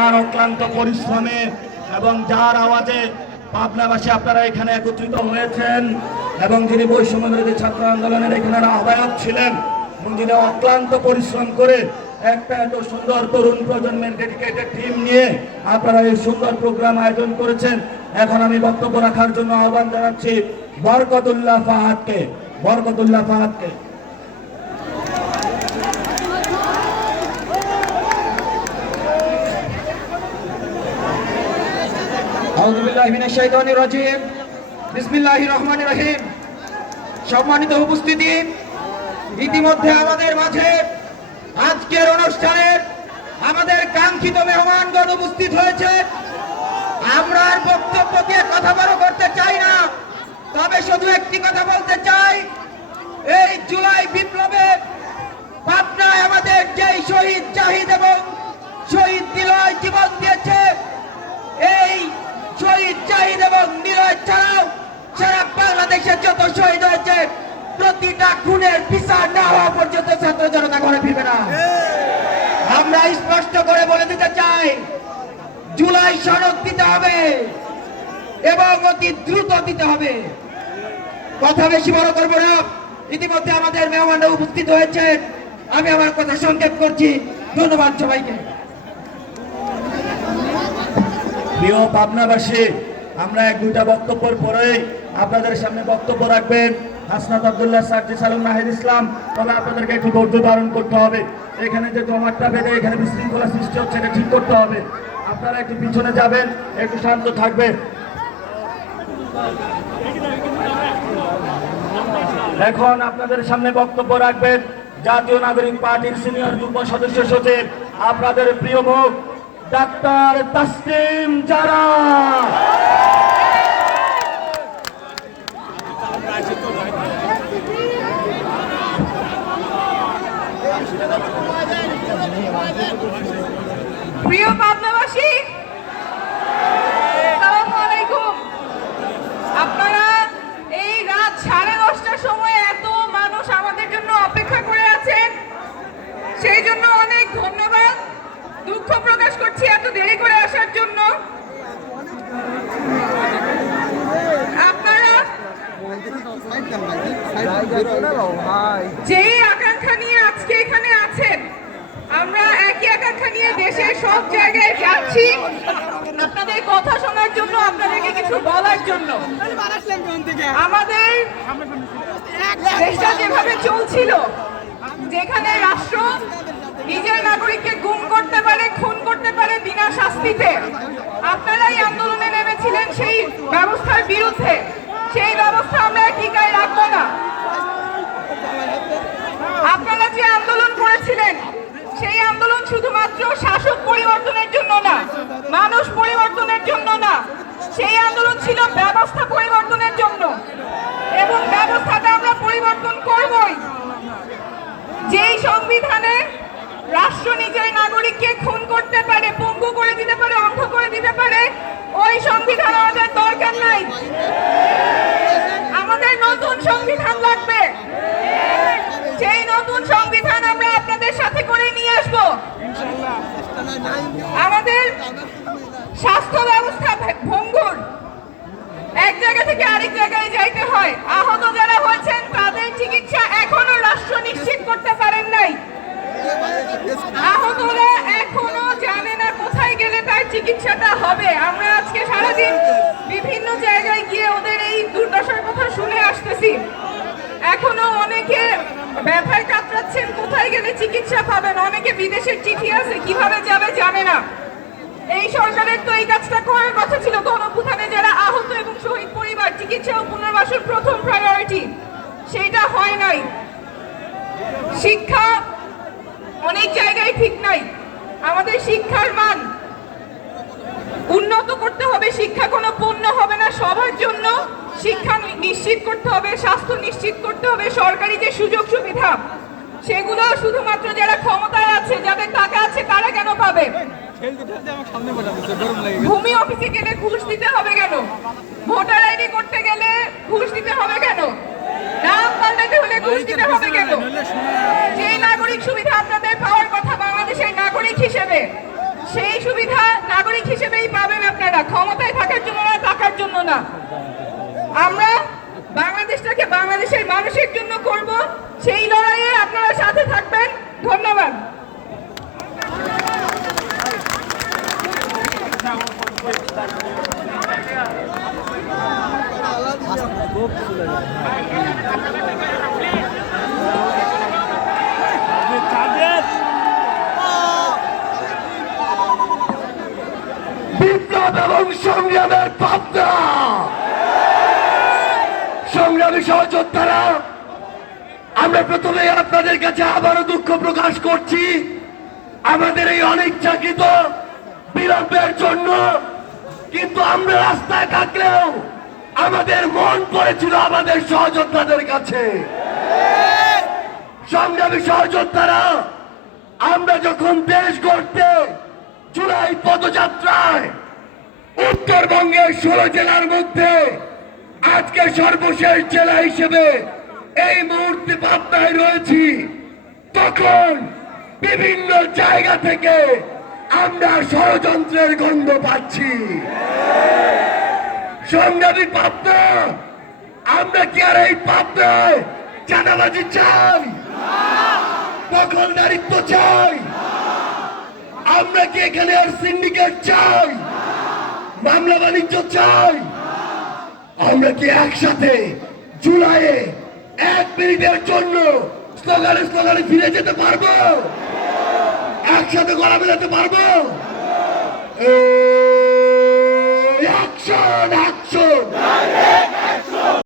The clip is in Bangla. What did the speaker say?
যার অক্লান্ত পরিশ্রমে এবং যার আওয়াজে পাবনাবাসী আপনারা এখানে একত্রিত হয়েছেন এবং যিনি বৈষম্য বিরোধী ছাত্র আন্দোলনের এখানে আহ্বায়ক ছিলেন এবং যিনি অক্লান্ত পরিশ্রম করে একটা এত সুন্দর তরুণ প্রজন্মের ডেডিকেটেড টিম নিয়ে আপনারা এই সুন্দর প্রোগ্রাম আয়োজন করেছেন। এখন আমি বক্তব্য রাখার জন্য আহ্বান জানাচ্ছি বরকতুল্লাহ ফাহাদকে বরকতুল্লাহ ফাহাদকে। সম্মানিত উপস্থিতি, ইতিমধ্যে আমাদের মাঝে আজকের অনুষ্ঠানের আমাদের কাঙ্ক্ষিত মেহমানগণ উপস্থিত হয়েছে। আমরা আর দিয়ে কথা বড় করতে চাই না, তবে শুধু একটি কথা বলতে চাই। এই জুলাই বিপ্লবে পাবনায় আমাদের যেই শহীদ জাহিদ এবং শহীদ নিলয় জীবন দিয়েছে, এই শহীদ জাহিদ এবং নিলয় ছাড়াও সারা বাংলাদেশের যত শহীদ হয়েছে, প্রতিটা খুনের বিচার না হওয়া পর্যন্ত ছাত্র জনতা ঘরে ফিরবে না। আমরা স্পষ্ট করে বলে দিতে চাই, জুলাই সনদ দিতে হবে এবং অতি দ্রুত দিতে হবে। কথা বেশি বড় করব না। ইতিমধ্যে আমাদের মেহমানরা উপস্থিত হয়েছেন। আমি আমার কথা সংক্ষেপ করছি। ধন্যবাদ সবাইকে। প্রিয় পাবনাবাসী, আমরা এক দুইটা বক্তব্যের পরেই আপনাদের সামনে বক্তব্য রাখবেন। হাসনাত আবদুল্লাহ সাকজি সালুম নাহিদ ইসলাম, তবে আপনাদেরকে একটু ধৈর্য ধারণ করতে হবে। এখানে যে জমাটটা বেঁধে এখানে বিশৃঙ্খলা সৃষ্টি হচ্ছে, এটা ঠিক করতে হবে। আপনারা একটু পিছনে যাবেন, একটু শান্ত থাকবেন। এখন আপনাদের সামনে বক্তব্য রাখবেন, জাতীয় নাগরিক পার্টির সিনিয়র যুগ্ম সদস্য সচিব, আপনাদের প্রিয় মুখ ডাক্তার তাসলিম যারা প্রিয় পাবনাবাসী আসসালামু আলাইকুম আপনারা এই রাত সাড়ে দশটার সময় এত মানুষ আমাদের জন্য অপেক্ষা করে আছেন সেই জন্য অনেক ধন্যবাদ দুঃখ প্রকাশ করছি এত দেরি করে আসার জন্য। আপনারা যেই আকাঙ্ক্ষা নিয়ে আজকে এখানে আছেন, আমরা একই আকাঙ্ক্ষা নিয়ে দেশের সব জায়গায় যাচ্ছি। আপনাদের কথা শোনার জন্য, আপনাদেরকে কিছু বলার জন্য। আমাদের দেশটা যেভাবে চলছিল, যেখানে রাষ্ট্র নিজের নাগরিককে গুম করতে পারে, খুন করতে পারে বিনা শাস্তিতে। আপনারাই আন্দোলনে নেমেছিলেন সেই ব্যবস্থার বিরুদ্ধে। সেই ব্যবস্থা আমরা টিকায় রাখব না। আপনারা যে আন্দোলন করেছিলেন, সেই আন্দোলন শুধুমাত্র শাসক পরিবর্তনের জন্য না, মানুষ পরিবর্তনের জন্য না, সেই আন্দোলন ছিল ব্যবস্থা পরিবর্তনের জন্য। এবং ব্যবস্থাটা আমরা পরিবর্তন করবই যেই সংবিধানে রাষ্ট্র নিজের নাগরিককে খুন করতে পারে, পঙ্গু করে দিতে পারে, অন্ধ করে দিতে পারে, ওই সংবিধান আমাদের দরকার নাই। আমাদের নতুন সংবিধান লাগবে। সেই নতুন সংবিধান আমরা আপনাদের সাথে করে নিয়ে আসব। আমাদের স্বাস্থ্য ব্যবস্থা ভঙ্গুর। এক জায়গা থেকে আরেক জায়গায় যাইতে হয়। চিকিৎসাটা হবে। আমরা আজকে সারাদিন বিভিন্ন জায়গায় গিয়ে ওদের এই দুর্দশার কথা শুনে আসতেছি। এখনও অনেকে ব্যথায় কাতরাচ্ছেন, কোথায় গেলে চিকিৎসা পাবেন? অনেকে বিদেশের চিঠি আছে, কীভাবে যাবে জানে না। এই সরকারের তো এই কাজটা কথা ছিল গণপুথানে যারা আহত এবং শহীদ পরিবার চিকিৎসা ও পুনর্বাসন প্রথম প্রায়োরিটি সেইটা হয় নাই শিক্ষা অনেক জায়গায় ঠিক নাই আমাদের শিক্ষার মান উন্নত করতে হবে শিক্ষা কোনো পণ্য হবে না সবার জন্য শিক্ষা নিশ্চিত করতে হবে স্বাস্থ্য নিশ্চিত করতে হবে সরকারি যে সুযোগ সুবিধা সেগুলো শুধুমাত্র যারা ক্ষমতায় আছে যাদের টাকা আছে তারা কেন পাবে? ভূমি অফিসে গেলে ঘুষ দিতে হবে কেন? ভোটার আইডি করতে গেলে ঘুষ দিতে হবে কেন? নাম পাল্টাতে হলে ঘুষ দিতে হবে কেন? যে নাগরিক সুবিধা আপনাদের পাওয়ার কথা বাংলাদেশের নাগরিক হিসেবে সেই সুবিধা নাগরিক হিসেবেই পাবেন আপনারা। ক্ষমতায় থাকার জন্য না টাকার জন্য না। আমরা বাংলাদেশটাকে বাংলাদেশের মানুষের জন্য করব। সেই লড়াইয়ে আপনারা সাথে থাকবেন। ধন্যবাদ। বিপ্লব এবং সংগ্রামের পাবনা সংগ্রামী সহযোদ্ধারা, আমরা প্রথমে আপনাদের কাছে আবারও দুঃখ প্রকাশ করছি। আমাদের এই অনিচ্ছাকৃত বিলম্বের জন্য। কিন্তু আমরা রাস্তায় থাকলেও আমাদের মন পড়েছিল আমাদের সহযোদ্ধাদের কাছে। সংগ্রামী সহযোদ্ধারা, আমরা যখন দেশ গড়তে জুলাই পদযাত্রায় উত্তরবঙ্গের ষোলো জেলার মধ্যে আজকে সর্বশেষ জেলা হিসেবে এই মুহূর্তে পাবনায় রয়েছি। তখন বিভিন্ন জায়গা থেকে আমরা ষড়যন্ত্রের গন্ধ পাচ্ছি। সংগ্রামী পাবনা, আমরা কি আর এই পাবনায় চাঁদাবাজি চাই? দখলদারিত্ব চাই? আমরা কি এখানে আর সিন্ডিকেট চাই? মামলা বাণিজ্য চাই। আমরা কি একসাথে জুলাইয়ে এক মিনিটের জন্য স্লোগানে স্লোগানে ফিরে যেতে পারব? একসাথে গলা বেড়াতে পারব? Action action.